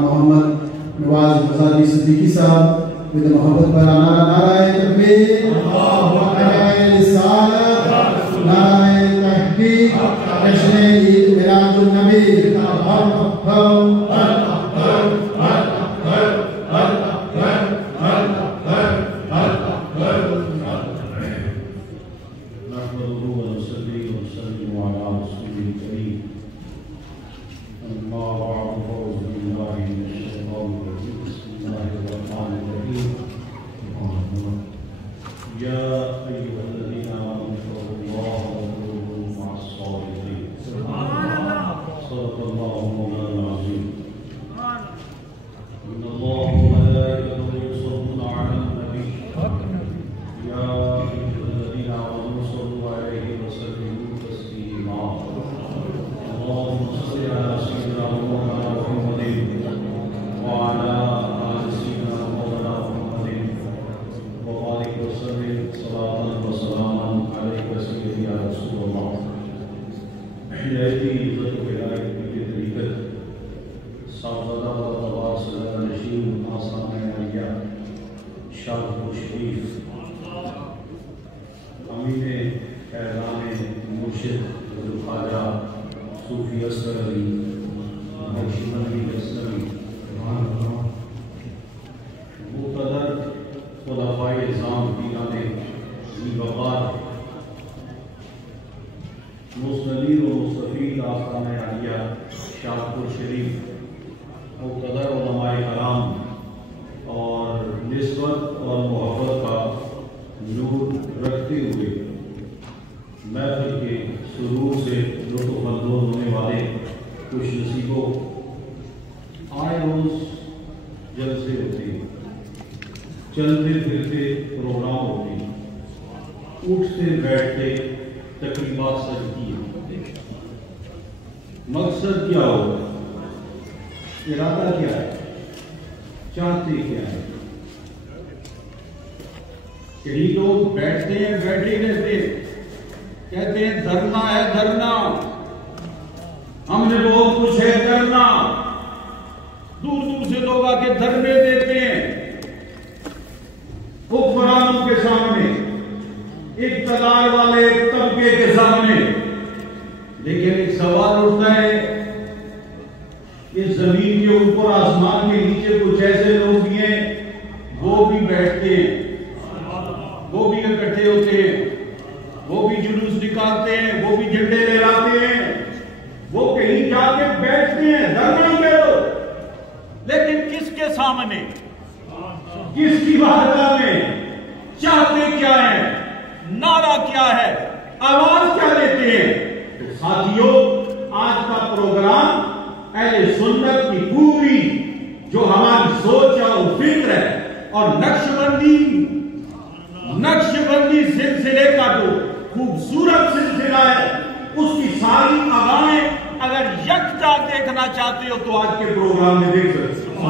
محمد نواز غزالی صدیقی صاحب with محبت پر نعرہ تکبیر، نعرہ رسالت، نعرہ تحقیق، جشن عید میلاد النبی. چلتے پھرتے پروگرام ہوتے ہیں، اٹھتے بیٹھتے تقریبات سجتی ہیں. مقصد کیا ہوگا؟ ارادہ کیا ہے؟ چاہتے کیا ہے؟ کئی لوگ بیٹھتے ہیں، بیٹھے رہتے ہیں، کہتے ہیں دھرنا ہے دھرنا، ہم نے بہت کچھ ہے کرنا. دور دور سے لوگ آ کے دھرنے دیتے ہیں حکمرانوں کے سامنے، اقتدار والے طبقے کے سامنے. لیکن ایک سوال اٹھتا ہے کہ زمین کے اوپر آسمان کے نیچے کچھ ایسے لوگ بھی ہیں وہ بھی بیٹھتے ہیں، وہ بھی اکٹھے ہوتے ہیں، وہ بھی جلوس نکالتے ہیں، وہ بھی جھنڈے لہراتے ہیں، وہ کہیں جا کے بیٹھتے ہیں. دھرنا ہی کہہ دو، لیکن کس کے سامنے، کس کی بارگاہ میں؟ چاہتے کیا ہے؟ نعرہ کیا ہے؟ آواز کیا دیتے ہیں؟ تو ساتھیوں، آج کا پروگرام اہل سنت کی پوری جو ہماری سوچ اور فکر ہے اور نقش بندی سلسلے کا جو خوبصورت سلسلہ ہے، اس کی ساری اغائیں اگر یکجا دیکھنا چاہتے ہو تو آج کے پروگرام میں دیکھ سکتے ہو.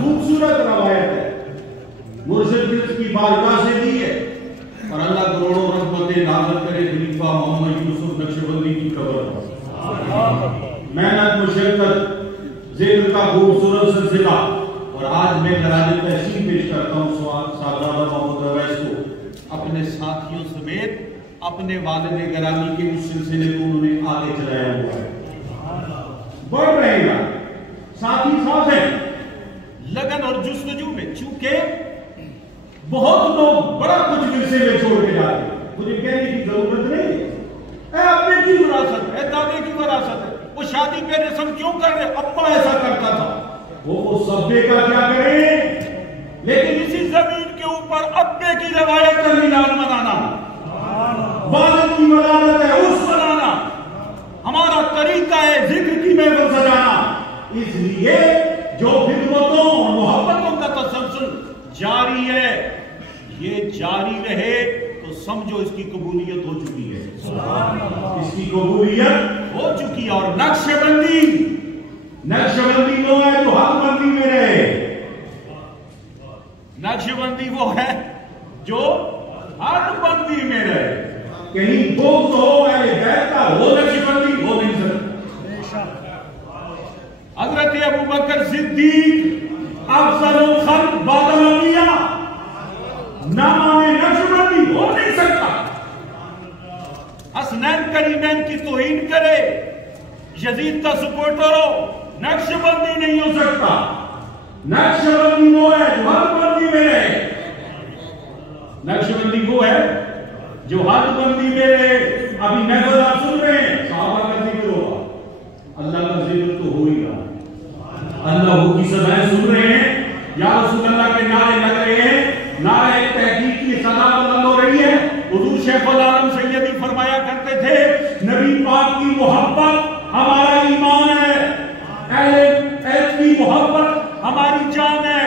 خوبصورت روایت ہے، مرشد نے اس کی بارگاہ سے دی ہے، اور اللہ کروڑوں رحمتیں نازل کرے خلیفہ محمد یوسف نقشبندی کی قبر پر. محنت مشقت ذکر کا خوبصورت سلسلہ. اور آج میں خراج تحسین پیش کرتا ہوں صاحبزادہ محمود اویس کو، اپنے ساتھیوں سمیت اپنے والد گرامی کے اس سلسلے کو انہوں نے آگے چلایا ہوا ہے. بڑھ رہے گا، ساتھی ساتھ ہیں لگن اور جستجو میں. چونکہ بہت لوگ بڑا کچھ ورثے میں چھوڑ کے جاتے ہیں، مجھے کہنے کی ضرورت نہیں ہے. اے ابے کی وراثت ہے، دادے کی وراثت ہے، وہ شادی پہ رسم کیوں کر رہے؟ ابا ایسا کرتا تھا، وہ سبے کا کیا کریں. لیکن اسی زمین کے اوپر ابے کی روایت کا میلاد منانا، والد کی ولادت ہے اس منانا، ہمارا طریقہ ہے ذکر کی محفل سجانا. اس لیے جو خدمتوں اور محبتوں کا تسلسل جاری ہے، یہ جاری رہے تو سمجھو اس کی قبولیت ہو چکی ہے. اس کی قبولیت ہو چکی اور نقش بندی وہ ہے جو حق بندی میں رہے. نقش بندی وہ ہے جو حق بندی میں رہے. کہیں بغض ہو اہل بیت کا وہ نقش بندی ہو نہیں سکتی. حضرت ابو بکر صدیق افضل الخلق بعد الانبیاء نہ مانے نقش بندی ہو نہیں سکتا. حسنین کریمین کی توہین کرے یزید کا سپورٹر ہو نقش بندی نہیں ہو سکتا. نقش بندی وہ ہے جو حق بندی میں رہے. نقش بندی وہ ہے جو حق بندی میں رہے. ابھی محفل آپ سن رہے ہیں صحابہ کا ذکر ہوگا, اللہ کا ذکر تو ہو ہی رہا. اللہ کی سزائیں سن رہے ہیں, یا رسول اللہ کے نعرے لگ رہے ہیں, نعرہ تحقیق کی صدا بلند ہو رہی ہے. حضور شیخ العالم سیدی فرمایا کرتے تھے نبی پاک کی محبت ہمارا ایمان ہے, اہل بیت کی محبت ہماری جان ہے,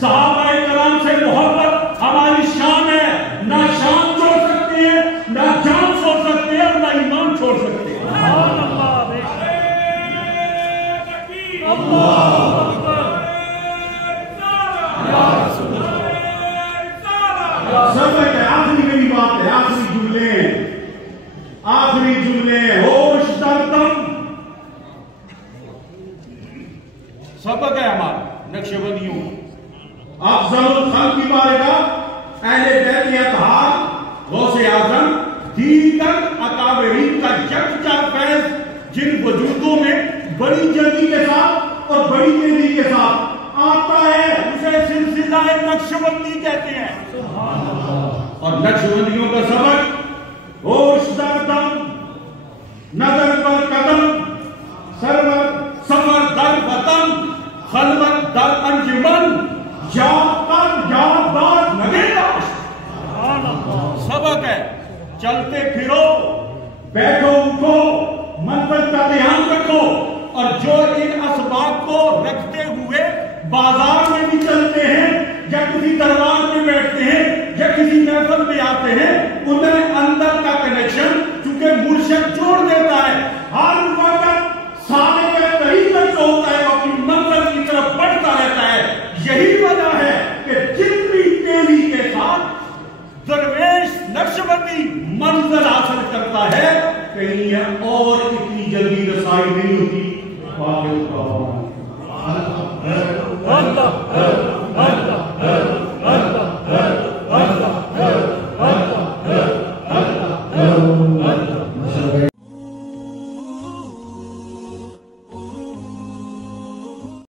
صحابہ کرام سے محبت ہماری شان ہے. نہ شان چھوڑ سکتے ہیں, نہ جان چھوڑ سکتے ہیں, اور نہ ایمان چھوڑ سکتے ہیں. سب آخری میری بات ہے, آخری جملے ہوش دردم سبق ہے ہمارا نقش بندیوں. افضل الخلق کی بارگاہ اہل بیت اطہار غوث اعظم دیگر اکابرین کا یکجا فیض جن وجودوں میں بڑی جلدی کے ساتھ اور بڑی تیزی کے ساتھ آتا ہے اسے سلسلہ نقش بندی کہتے ہیں. اور نقش بندیوں کا سبق ہوش در دم, نظر پر قدم, سفر در وطن, خلوت در انجمن, یاد کر یادداشت نگہداشت. سبق ہے چلتے پھرو, بیٹھو اٹھو, منزل کا دھیان رکھو, اور جو ان اسباب کو رکھتے ہوئے بازار میں بھی چلتے ہیں یا کسی دربار میں بیٹھتے ہیں یا کسی محفل میں آتے ہیں, انہیں اندر کا کنیکشن چونکہ مرشد جوڑ دیتا ہے.